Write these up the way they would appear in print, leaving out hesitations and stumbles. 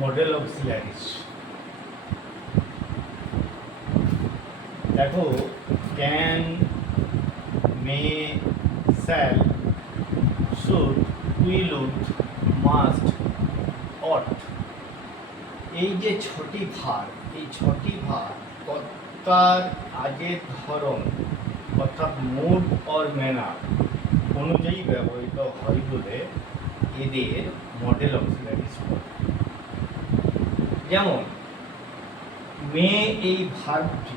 Model auxiliaries. দেখো can, may, shall, should, will, would, must, ought, এই যে ছটি ভার, এই ছটি ভার কর্তার কাজের ধরন অর্থাৎ মুড অর ম্যানার অনুযায়ী ব্যবহৃত হয় বলে এদের মডেল অক্সিলারিজ বলে। যেমন মে এই ভার্বটি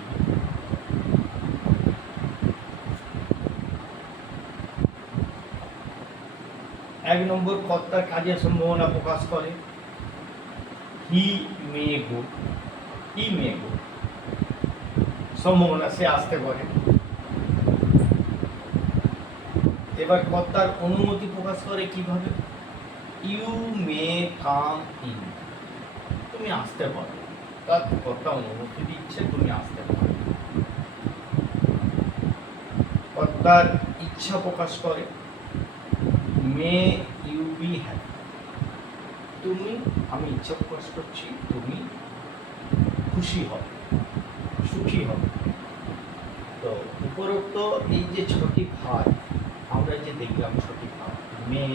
এক নম্বর কর্তার কাজের সম্ভাবনা প্রকাশ করে। হি মে গো, হি মে গো, সম্ভাবনা সে আসতে পারে। এবার কর্তার অনুমতি প্রকাশ করে কিভাবে? ইউ মে কাম ইন, তুমি আসতে পারো, তার কর্তা অনুমতি দিচ্ছে তুমি আসতে পারো। কর্তার ইচ্ছা প্রকাশ করে। মে ইউ বি হ্যাপি, তুমি, আমি ইচ্ছা প্রকাশ করছি তুমি খুশি হবে, সুখী হবে। তো উপরোক্ত এই যে ছটি ভার আমরা যে দেখলাম, ছটি ভার মে,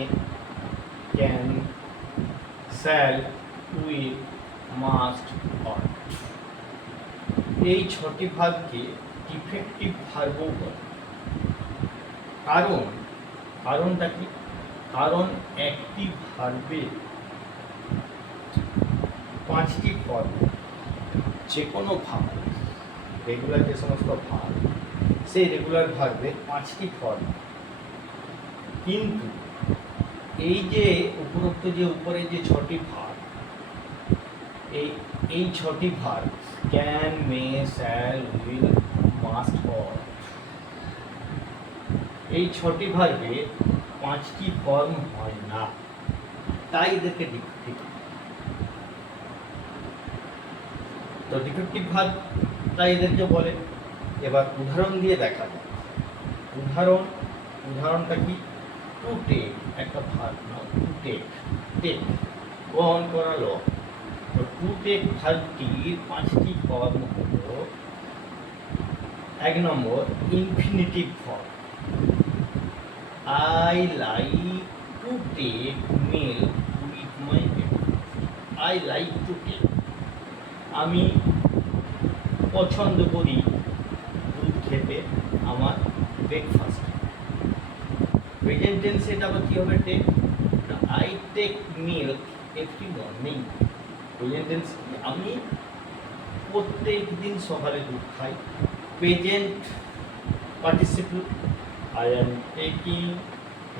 can, shall, will, must, ought, এই ছটি ভাগকে ডিফেক্টিভ ভার্বও বলে। কারণটা কি? কারণ একটি ভার্বে পাঁচটি ফর্ম, যে কোনো ভার্ব, রেগুলার যে সমস্ত ভার্ব, সেই রেগুলার ভার্বে পাঁচটি ফর্ম। কিন্তু এই যে উপরোক্ত যে উপরে যে ছটি ভার্ব, এই ছটি verb can, may, shall, will, must, ought, এই ছটি ভার্বে পাঁচটি ফর্ম হয় না, তাই এদেরকে ডিফেক্টিভ। তো ডিফেক্টিভ ভার্ব তাই এদেরকে বলে। এবার উদাহরণ দিয়ে দেখা যায়। উদাহরণটা কি? টু টেক একটা ভার্ব না, টু টেক, টেক গ্রহণ করালো। তো টু টেক ভার্বটির পাঁচটি ফর্ম হলো, এক নম্বর infinitive form, I like to take milk with my breakfast, I like to take, আমি পছন্দ করি দুধ খেতে আমার ব্রেকফাস্ট। প্রেজেন্ট টেন্সে এটা আবার কী হবে? Take, I take milk every morning. Present tense আমি প্রত্যেক দিন সকালে দুধ খাই। Present participle, I am taking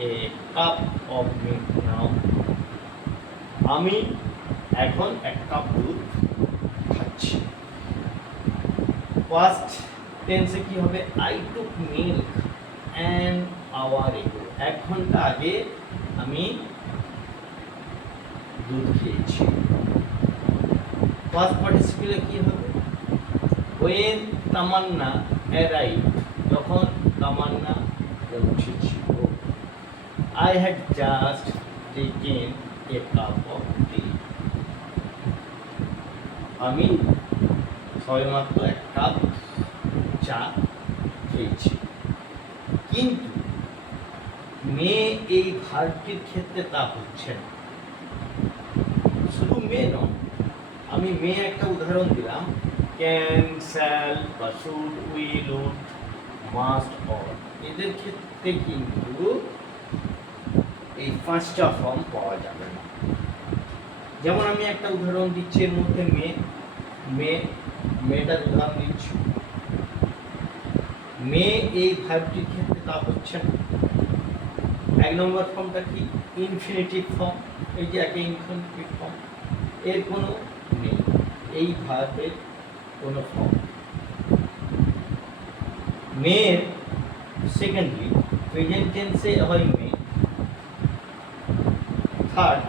a cup of milk now. আমি এখন এক কাপ দুধ খাচ্ছি। পাস্ট টেন্সে কি হবে? I took milk an hour ago, এক ঘন্টা আগে আমি দুধ খেয়েছি। পাস্ট পার্টিসিপলে কি হবে? when তামান্না arrived, যখন তামান্না পৌঁছেছিল। I had just taken a cup of tea, আমি সবেমাত্র এক কাপ চা খেয়েছি। কিন্তু মে এই ভার্বটির ক্ষেত্রে তা হচ্ছে না। শুধু মে নয়, আমি মে একটা উদাহরণ দিলাম, ক্যান, শ্যাল বা শুড, উইল, উড, মাস্ট, অট, এদের ক্ষেত্রে কিন্তু এই পাঁচটা ফর্ম পাওয়া যাবে না। যেমন আমি একটা উদাহরণ দিচ্ছি, এর মধ্যে মেয়েটার উদাহরণ দিচ্ছি। মে এই ভার্বটির ক্ষেত্রে তা হচ্ছে না। এক নম্বর ফর্মটা কি? ইনফিনিটিভ ফর্ম, এই যে একটা ইনফিনিটিভ ফর্ম, এর কোনো নেই, এই ভার্বের কোনো ফর্ম। মেয়ের সেকেন্ডলি প্রেজেন্ট টেন্সে হয় মে। থার্ড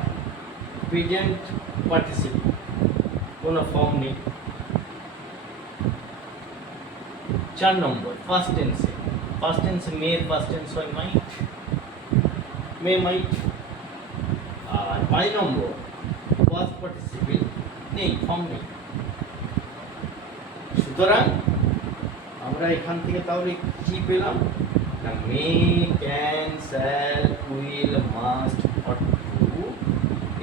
প্রেজেন্ট পার্টিসিপল, কোনো ফর্ম নেই। 4 নম্বর ফার্স্ট টেন্সে মেয়ের ফার্স্ট টেন্স হয় মাইট, মে মাইট। আর 5 নম্বর পাস্ট পার্টিসিপল নেই, ফর্ম নেই। সুতরাং আমরা এখান থেকে তাহলে কি পেলাম না may, can, shall, will, must, ought to,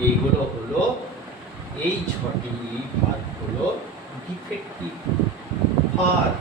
এইগুলো হলো, এই 6টি ভার্ব হলো ডিফেক্টিভ ভার্ব।